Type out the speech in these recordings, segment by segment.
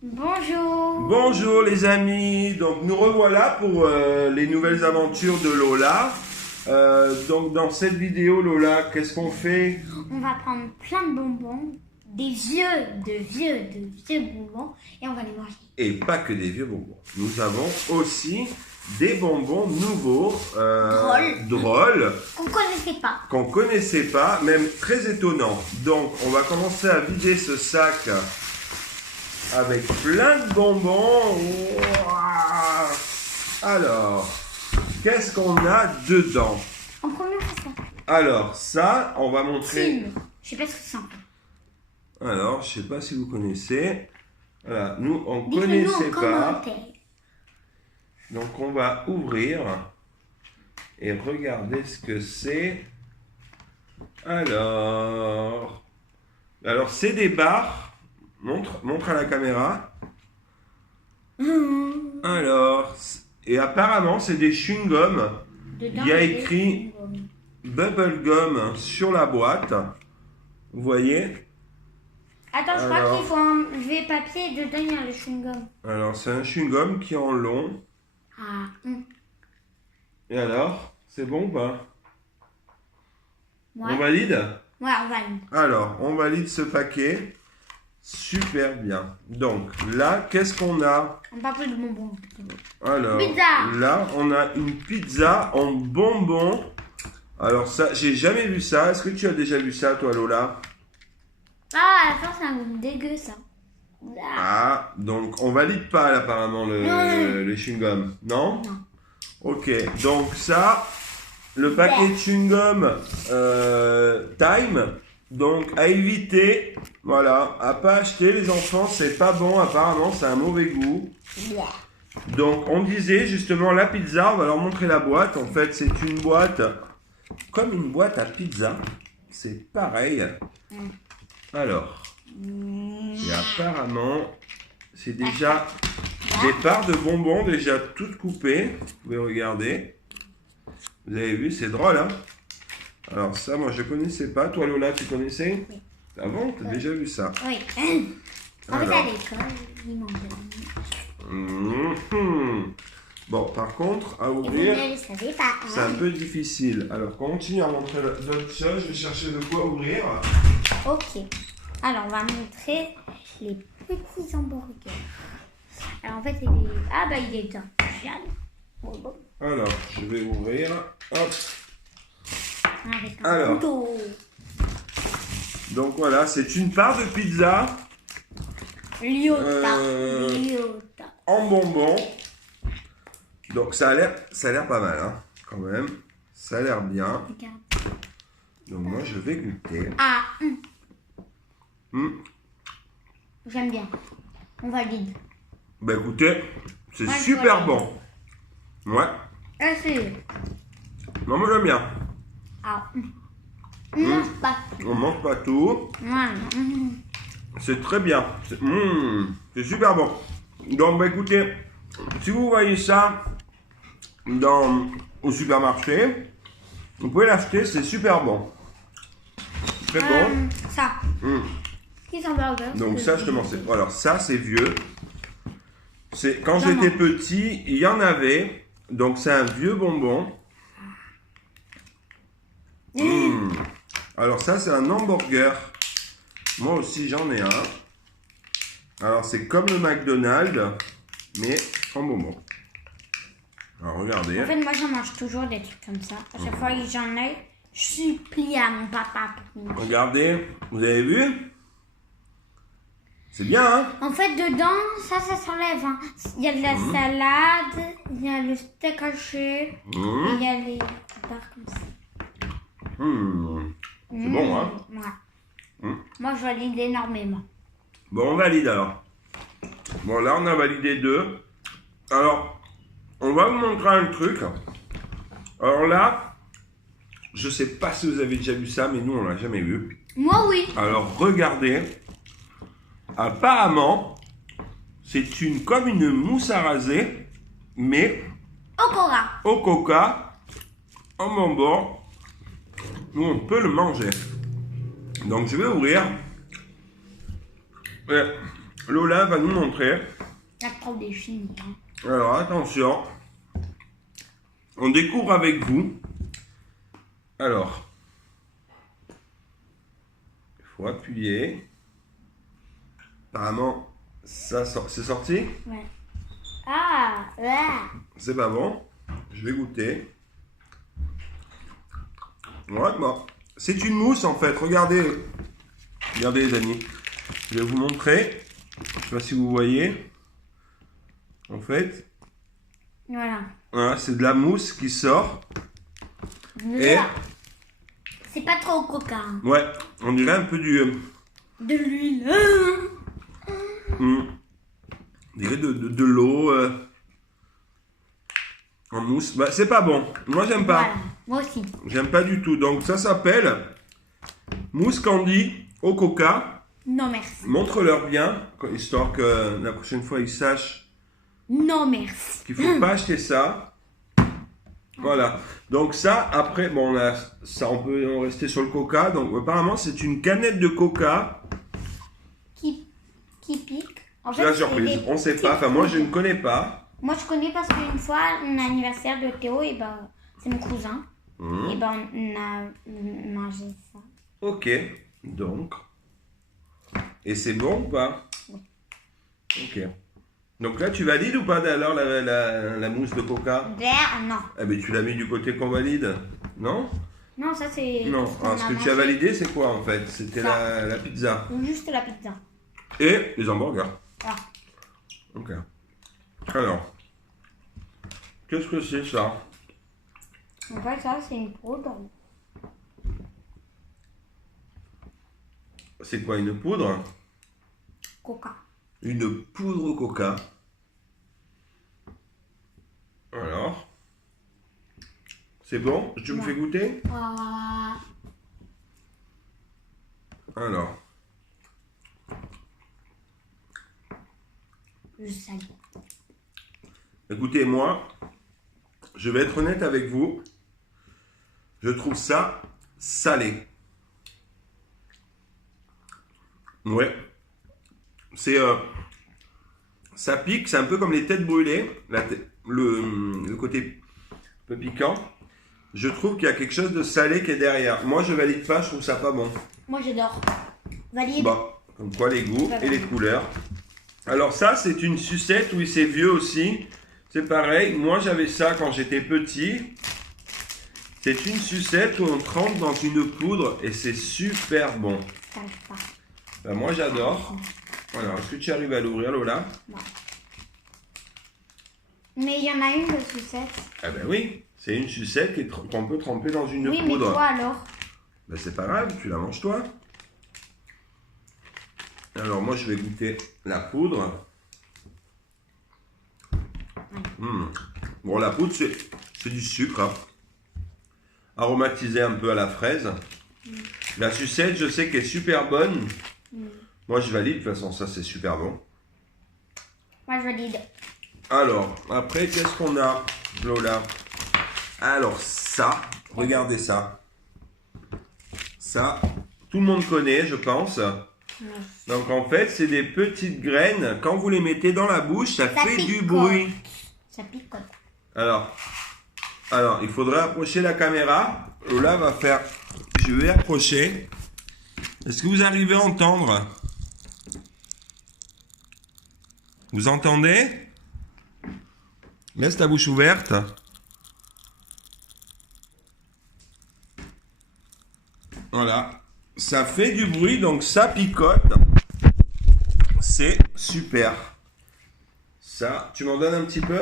Bonjour. Bonjour les amis, donc nous revoilà pour les nouvelles aventures de Lola. Donc dans cette vidéo Lola, qu'est-ce qu'on fait? On va prendre plein de bonbons, des vieux bonbons et on va les manger. Et pas que des vieux bonbons. Nous avons aussi des bonbons nouveaux, drôles, Qu'on connaissait pas. même très étonnants. Donc on va commencer à vider ce sac avec plein de bonbons. Ouah. Alors, qu'est-ce qu'on a dedans? En première fois, Alors, ça, on va montrer. je sais pas ce que c'est. Alors, je sais pas si vous connaissez. Voilà, nous, on Dites-le nous connaissait en pas. commentaire. Donc, on va ouvrir et regarder ce que c'est. Alors, c'est des barres. Montre à la caméra. Alors, et apparemment, c'est des chewing-gums. Dedans, Il y a des écrit chewing-gums. Bubblegum sur la boîte. Vous voyez? Attends, je crois Alors. qu'il faut enlever papier et dedans il y a le chewing-gum. Alors, c'est un chewing-gum qui est en long. Ah, Et alors, c'est bon ou pas? Ouais. On valide? Ouais, on valide. Alors, on valide ce paquet. Super bien. Donc, là, qu'est-ce qu'on a? On parle plus de bonbons. Alors, Pizza. là, on a une pizza en bonbons. Alors ça, j'ai jamais vu ça. Est-ce que tu as déjà vu ça, toi, Lola? Ah, à la fin, c'est un goût dégueu, ça. Ah, donc on valide pas, là, apparemment, le chewing-gum. Non? Non. Ok, donc ça, le paquet de chewing-gum Time, donc à éviter, voilà, à pas acheter les enfants, c'est pas bon, apparemment, c'est un mauvais goût. Donc on disait justement la pizza, on va leur montrer la boîte. En fait, c'est une boîte comme une boîte à pizza, c'est pareil. Alors, et apparemment, c'est déjà des parts de bonbons déjà toutes coupées. Vous pouvez regarder. Vous avez vu, c'est drôle, hein? Alors ça, moi, je connaissais pas. Toi, Lola, tu connaissais? Oui. Ah bon? T'as déjà vu ça? Oui. En fait, Alors. à l'école, ils m'ont donné. Mhm. Bon, par contre, à Et vous ouvrir, ne le savez pas, c'est un hein? peu difficile. Alors, continue à montrer d'autres choses. Je vais chercher de quoi ouvrir. Ok. Alors, on va montrer les petits hamburgers. Alors, en fait, il est... Ah, bah, il est dans bon. Alors, je vais ouvrir. Hop. Avec un Alors. couteau. Donc voilà, c'est une part de pizza Lyotta. en bonbons. Donc ça a l'air pas mal, hein, quand même. Ça a l'air bien. Regarde. Donc moi, je vais goûter. Ah, Hmm. j'aime bien. On valide. Bah écoutez, c'est Ouais, super je bon. Ouais. Ah, c'est... Non, moi j'aime bien. Ah. Non, pas. On mange pas tout. Voilà. C'est très bien. C'est super bon. Donc, bah, écoutez, si vous voyez ça au supermarché, vous pouvez l'acheter, c'est super bon. Très bon. Ça. Petit hamburger. Donc, ça, je te montre. Alors, ça, c'est vieux. Quand J'en j'étais mange. petit, il y en avait. Donc, c'est un vieux bonbon. Alors, ça, c'est un hamburger. Moi aussi, j'en ai un. Alors, c'est comme le McDonald's, mais en bonbon. Alors, regardez. En fait, moi, j'en mange toujours des trucs comme ça. À chaque fois que j'en ai, je supplie à mon papa pour me manger. Regardez. Vous avez vu? C'est bien, hein? En fait, dedans, ça s'enlève. Hein. Il y a de la salade, il y a le steak haché, et il y a les barres comme ça. C'est bon, hein? Ouais. Moi, je valide énormément. Bon, on valide alors. Bon, là, on a validé 2. Alors, on va vous montrer un truc. Alors là, je sais pas si vous avez déjà vu ça, mais nous, on l'a jamais vu. Moi, oui. Alors, regardez. Apparemment, c'est comme une mousse à raser, mais Okora. au coca, en bonbon, où on peut le manger. Donc, je vais ouvrir. Ouais. Lola va nous montrer. La preuve des finis. Hein. Alors attention, on découvre avec vous. Alors, il faut appuyer. Apparemment, ça sort. C'est sorti? Ouais. Ah, ouais. C'est pas bon. Je vais goûter. Ouais, bon. C'est une mousse en fait. Regardez. Regardez les amis. Je vais vous montrer. Je sais pas si vous voyez. En fait, Voilà. c'est de la mousse qui sort. Et Là. C'est pas trop au coca. Hein. ouais, on dirait un peu du. De l'huile. On dirait de l'eau en mousse. Bah, c'est pas bon. Moi, j'aime pas. Voilà. Moi aussi. J'aime pas du tout. Donc, ça s'appelle mousse candy au coca. Non, merci. Montre-leur bien, histoire que la prochaine fois, ils sachent Non, merci. qu'il faut pas acheter ça. Voilà. Donc ça, après, bon, ça, on peut en rester sur le coca. Donc, apparemment, c'est une canette de coca. Qui pique. En C'est la surprise. des On sait petits pas. Enfin, moi, je fruits. ne connais pas. Moi, je connais parce qu'une fois, l'anniversaire de Théo, et ben, c'est mon cousin. Et ben, on a mangé ça. Ok. Donc. Et c'est bon ou pas? Oui. Ok. Donc là, tu valides ou pas alors la mousse de coca? Vert, non. Eh ben, tu l'as mis du côté qu'on valide? Non? Non, ça c'est. Non. tout ce qu'on Alors, ce a que tu as mangé. validé, c'est quoi en fait? C'était Ça. la pizza. Ou juste la pizza. Et les hamburgers. Ah. Ok. Alors. Qu'est-ce que c'est ça? En fait, ça, c'est une poudre. C'est quoi, une poudre? Coca. Une poudre au coca. Alors. C'est bon? Tu me Ouais. fais goûter? Ah. Alors. Je salue. Écoutez, moi, je vais être honnête avec vous. Je trouve ça salé. Ouais. C'est ça pique, c'est un peu comme les têtes brûlées, le côté un peu piquant. Je trouve qu'il y a quelque chose de salé qui est derrière. Moi, je valide pas, je trouve ça pas bon. Moi, j'adore. Valide. Bon, comme quoi les goûts et les couleurs. Alors ça, c'est une sucette, oui, c'est vieux aussi. C'est pareil, moi j'avais ça quand j'étais petit. C'est une sucette où on trempe dans une poudre et c'est super bon. T'arrives pas. Ben, moi j'adore. Alors, est-ce que tu arrives à l'ouvrir, Lola? Non. Mais il y en a une de sucette. Ah ben oui, c'est une sucette qu'on peut tremper dans une Oui, mais poudre. toi alors? Ben c'est pas grave, tu la manges toi. Alors moi je vais goûter la poudre. Bon, la poudre c'est du sucre, hein. Aromatisé un peu à la fraise. La sucette, je sais qu'elle est super bonne. Moi je valide, de toute façon ça c'est super bon. Moi, je valide. Alors, après, qu'est-ce qu'on a, Lola? Alors, ça, regardez ça. Ça, tout le monde connaît, je pense. Donc, en fait, c'est des petites graines. Quand vous les mettez dans la bouche, ça fait du picote. bruit. Ça picote. Alors, il faudrait approcher la caméra. Lola va faire... Je vais approcher. Est-ce que vous arrivez à entendre? Vous entendez? Laisse ta bouche ouverte. Voilà. Ça fait du bruit, donc ça picote. C'est super. Ça, tu m'en donnes un petit peu?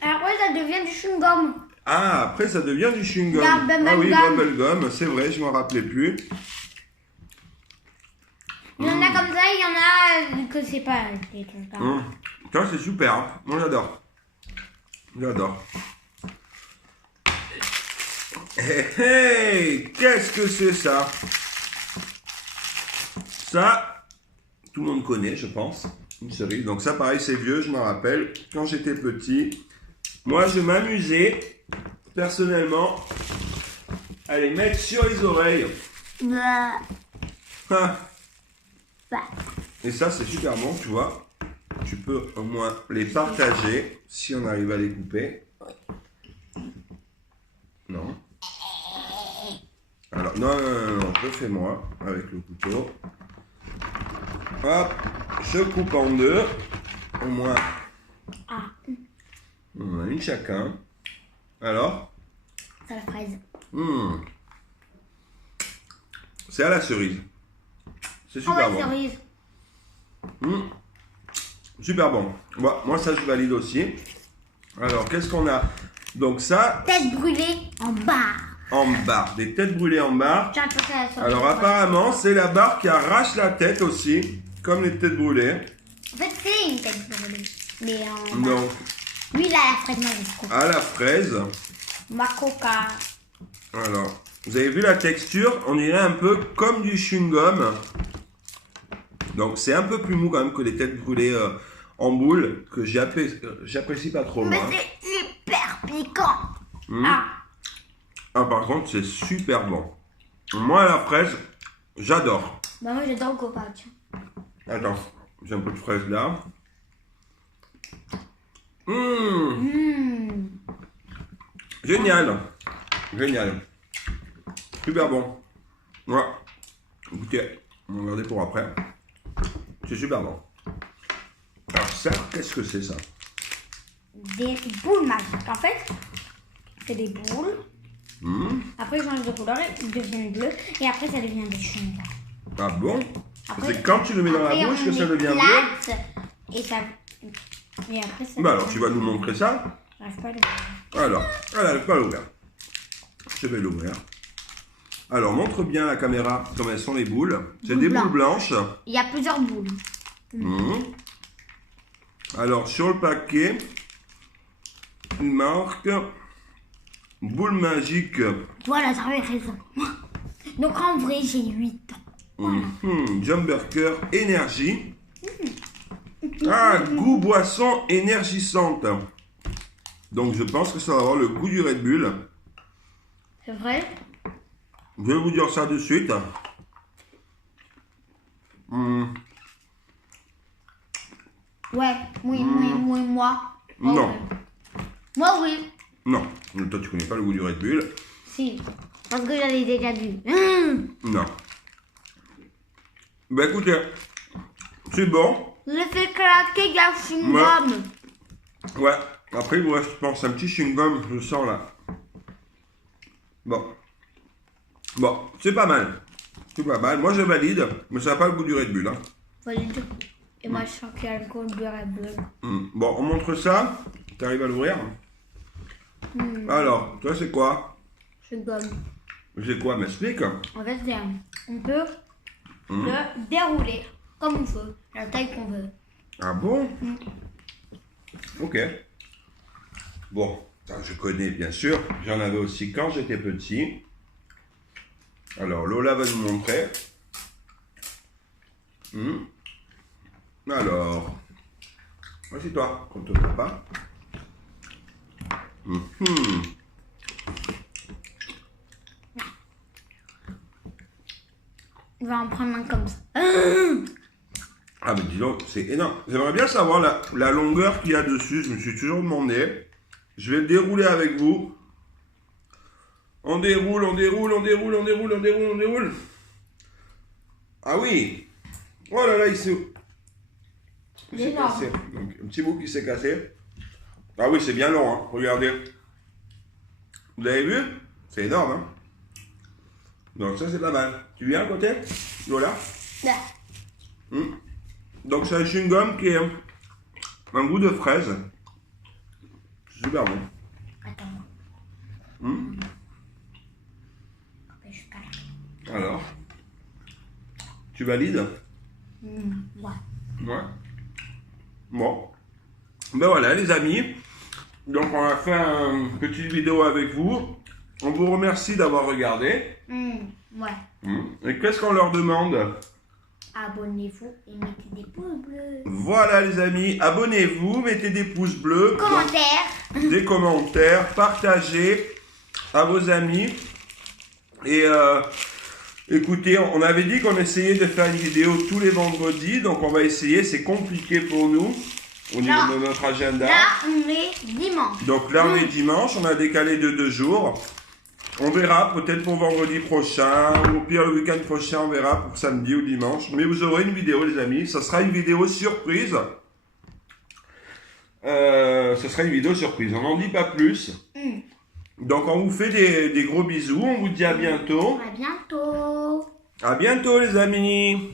Après, ça devient du chewing-gum. Ah, après ça devient du chewing-gum. La bubblegum. Ah oui, bubblegum, c'est vrai, je m'en rappelais plus. Il y en a comme ça, il y en a que c'est pas des trucs comme ça. Ça, c'est super. Hein. Moi, j'adore. J'adore. Hey, hey, qu'est-ce que c'est ça? Ça, tout le monde connaît, je pense. Une cerise. Donc ça, pareil, c'est vieux, je m'en rappelle. Quand j'étais petit, moi, je m'amusais, personnellement, à les mettre sur les oreilles. Bah. Ah. Bah. Et ça, c'est super bon, tu vois. Tu peux au moins les partager si on arrive à les couper. Non. Alors, non, refais-moi avec le couteau. Hop, je coupe en deux. Au moins, on a une chacun. Alors, C'est la fraise. c'est à la cerise. C'est Oh super ouais, bon. cerise. Super bon. Moi, ça, je valide aussi. Alors, qu'est-ce qu'on a? Donc ça, Tête brûlée en barre. en barre. Des têtes brûlées en barre. J'ai un truc à la cerise. Alors, apparemment, c'est la barre qui arrache la tête aussi. Comme les têtes brûlées. En fait, c'est une tête brûlée. Mais en barre. Donc, Lui, il a la fraise Nabisco. à la fraise. Ma coca. Alors, vous avez vu la texture? On dirait un peu comme du chewing-gum. Donc, c'est un peu plus mou quand même que les têtes brûlées en boule, que j'apprécie pas trop, Mais moi. c'est hyper piquant. Ah, par contre, c'est super bon. Moi, la fraise, j'adore. Bah, moi, j'adore le coca, tiens. Attends, j'ai un peu de fraise là. Génial. Génial. Super bon. Ouais. Écoutez, on va regarder pour après. C'est super bon. Alors ça, qu'est-ce que c'est ça? Des boules magiques. En fait, c'est des boules. Après, ils changent de couleur, ils deviennent bleus. Et après, ça devient des chewing-gums. Ah bon? Après- C'est quand tu le mets dans la Après, bouche on que ça devient bleu? éclate, et ça... Et après, ça Bah alors, tu vas nous montrer ça? J'arrive pas à le voir. Alors, elle n'arrive pas à l'ouvrir. Je vais l'ouvrir. Alors, montre bien la caméra comme elles sont les boules. C'est Boules des blanches. boules blanches. Il y a plusieurs boules. Alors, sur le paquet, il marque boule magique. Voilà, t'avais raison. Donc, en vrai, j'ai 8 ans. Jump Burger énergie. Ah, goût boisson énergisante. Donc, je pense que ça va avoir le goût du Red Bull. C'est vrai? Je vais vous dire ça de suite. Ouais, oui, moi. Oh, Non. ouais. Moi, oui. Non, toi tu connais pas le goût du Red Bull. Si, parce que j'avais déjà vu. Non. Bah écoutez, c'est bon. Je fais claquer de la chewing-gum. Ouais, après il vous reste, je pense, un petit chewing-gum, je le sens là. Bon, c'est pas mal. C'est pas mal. Moi je valide, mais ça n'a pas le goût du Red Bull. Hein. Valide. Et moi, je sens qu'il y a le goût du Red Bull. Bon, on montre ça. Tu arrives à l'ouvrir? Alors, toi c'est quoi? Chewing-gum. C'est quoi? M'explique. En fait, on peut le dérouler comme on veut, la taille qu'on veut. Ah bon? Ok. Bon, ça je connais bien sûr. J'en avais aussi quand j'étais petit. Alors Lola va nous montrer. Alors, voici toi, qu'on te voit pas. On va en prendre un comme ça. Ah mais dis donc, c'est énorme. J'aimerais bien savoir la longueur qu'il y a dessus. Je me suis toujours demandé. Je vais le dérouler avec vous. On déroule, on déroule, on déroule, on déroule, on déroule, on déroule. Ah oui. Oh là là, il s'est cassé. Donc, un petit bout qui s'est cassé. Ah oui, c'est bien long, hein. Regardez. Vous avez vu? C'est énorme, hein. Donc ça, c'est pas mal. Tu viens à côté, Lola? Donc c'est un chewing-gum qui est un goût de fraise. Super bon. Attends. Alors, tu valides? Ouais. Ouais. Bon. Ben voilà les amis. Donc on a fait une petite vidéo avec vous. On vous remercie d'avoir regardé. Ouais. Et qu'est-ce qu'on leur demande? Abonnez-vous et mettez des pouces bleus. Voilà les amis, abonnez-vous, mettez des pouces bleus. Commentaires. Des commentaires, partagez à vos amis. Et Écoutez, on avait dit qu'on essayait de faire une vidéo tous les vendredis, donc on va essayer. C'est compliqué pour nous au niveau Non. de notre agenda. Là, on est dimanche. Donc là, on est dimanche, on a décalé de 2 jours. On verra peut-être pour vendredi prochain, ou au pire le week-end prochain, on verra pour samedi ou dimanche. Mais vous aurez une vidéo, les amis. Ça sera une vidéo surprise. Ce sera une vidéo surprise, on n'en dit pas plus. Donc on vous fait des gros bisous, on vous dit à bientôt. À bientôt. À bientôt les amis.